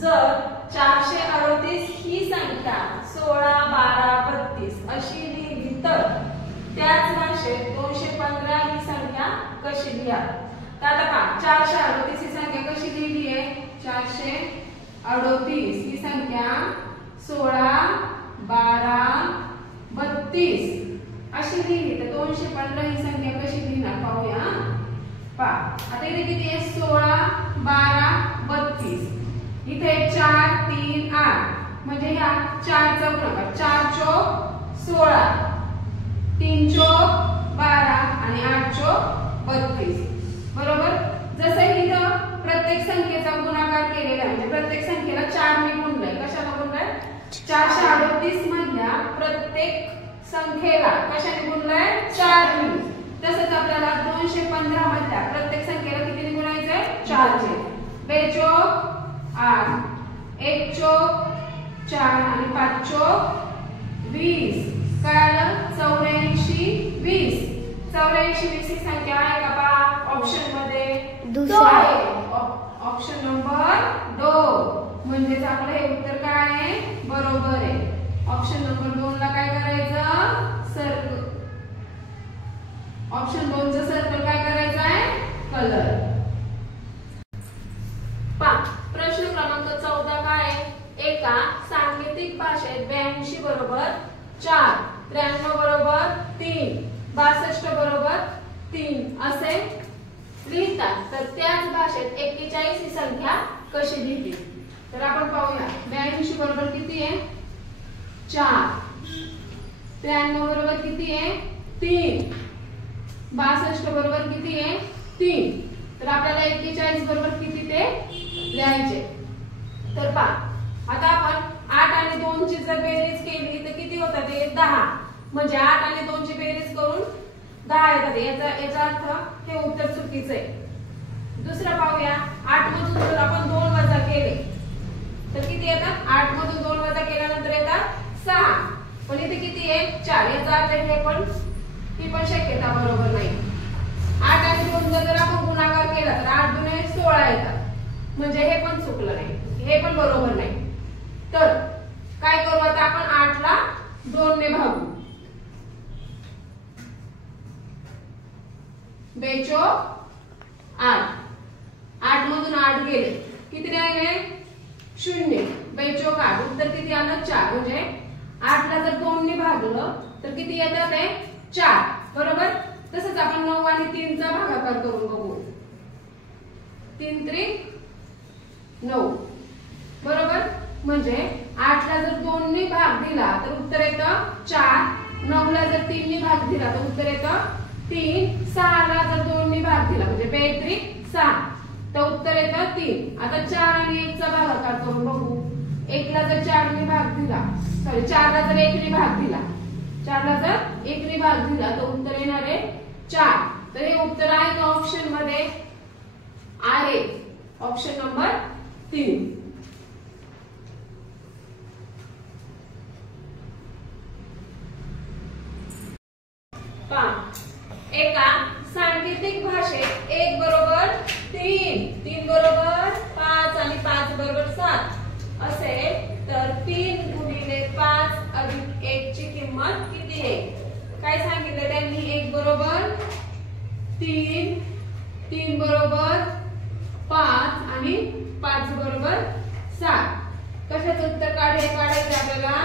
जर 438 ही संख्या 16, 12, 32 अशी लिहिली तर त्याच भाषेत 215 ही संख्या कशी लिहा? तर आता पहा 438 ही संख्या कशी लिहिली आहे? 438 ही संख्या 16, 12, 32 अशी लिहिली तर 215 ही संख्या कशी लिहिणार पाहूया. पहा आता इथे किती आहे? 16, 12, 32. इथे 4, 3, 8 म्हणजे ह्या 4 चा गुणाकार 4 चौक 16, 3 चौक 12 आणि 8 चौक 32. बरोबर. जसं इथं प्रत्येक संख्येचा गुणाकार केलेला आहे म्हणजे प्रत्येक संख्येला 4 ने गुणलंय. कशाला गुणलंय? 438 मधल्या प्रत्येक संख्येला कशाने गुणलंय? 4 ने. तसंच आपल्याला 215 मधल्या प्रत्येक संख्येला कितीने गुणायचंय? 4 चे. 2 चौक 8, 1 चौक 4 आणि 5 चौक 20. काय आलं? 84, 20. 84, 20 ही संख्या आहे का पहा ऑप्शन मध्ये? आहे. Option number 2. म्हणजेच आपलं हे उत्तर काय आहे? बरोबर आहे. ऑप्शन नंबर 2 ला काय करायचं? सर्कल. ऑप्शन 2 चं सर्कल काय करायचं आहे? कलर. पहा प्रश्न क्रमांक 14 काय आहे? एका सांकेतिक भाषेत 82 बरोबर 4, 93 बरोबर 3, 62 बरोबर 3 असे लिहितात तर त्याच भाषेत 41 ही संख्या कशी लिहिली? तर आपण पाहूया. 82 बरोबर किती आहे? 4. 93 बरोबर किती आहे? 3. 62 बरोबर किती आहे? 3. तर आपल्याला 41 बरोबर किती ते लिहायचे. तर पहा आता आपण 8 आणि 2 ची जर बेरीज केली तर किती होतात? ते 10. म्हणजे 8 आणि 2 ची बेरीज करून 10 येतात. याचा अर्थ हे उत्तर चुकीचं आहे. दुसरं पाहूया. 8 मधून जर आपण 2 वजा केले तर किती येतात? 8 मधून 2 वजा केल्यानंतर येतात 6. पण इथे किती आहे? 4. याचा अर्थ हे पण ही पण शक्यता बरोबर नाही. 8 आणि 2 जर आपण गुणाकार केला तर 8 दुने 16 येतात. म्हणजे हे पण चुकलं नाही. हे पण बरोबर नाही. तर काय करू आता आपण? 8 ला 2 ने भागू. 2 चौक 8. 8 मधून 8 गेले. किती राहिले? 0. 2 चौक 8. उत्तर किती आलं? 4. म्हणजे 8 ला जर 2 ने भागलं तर किती येतात? 4. बरोबर. तसंच आपण 9 आणि 3 चा भागाकार करून बघू. 3 त्रिक 9. बरोबर. म्हणजे 8 ला जर 2 ने भाग दिला तर उत्तर येतं 4. 9 ला जर 3 ने भाग दिला तर उत्तर येतं 3. 6 ला जर 2 ने भाग दिला म्हणजे 2 त्रिक 6 तर उत्तर येतं 3. आता 4 आणि 1 चा भागाकार करून बघू. 1 ला जर 4 ने भाग दिला, सॉरी 4 ला जर 1 ने भाग दिला, 4 ला जर 1 ने भाग दिला तर उत्तर येणार आहे 4. तर हे उत्तर आहे का ऑप्शन मध्ये? आहे. Option number 3. एका सांकेतिक भाषेत 1 बरोबर 3, 3 बरोबर 5 आणि 5 बरोबर 7 असेल तर 3 गुणिले 5 अधिक 1 ची किंमत किती आहे? काय सांगितलं त्यांनी? 1 बरोबर 3, 3 बरोबर 5 आणि 5 बरोबर 7. कशाचं उत्तर काढायचं आपल्याला?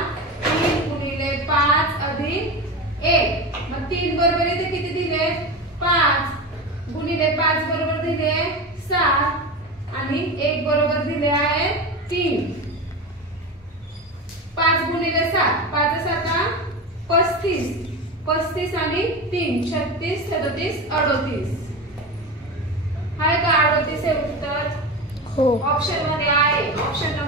3 गुणिले 5 अधिक 1. मग 3 बरोबर इथे किती दिले? 5 गुणिले 5 बरोबर दिले 7 आणि 1 बरोबर दिले आहे 3. 5 गुणिले 7, 5 7 35. 35 आणि 3 36, 37, 38. आहे का 38 हे उत्तर? हो. ऑप्शन मध्ये आहे. ऑप्शन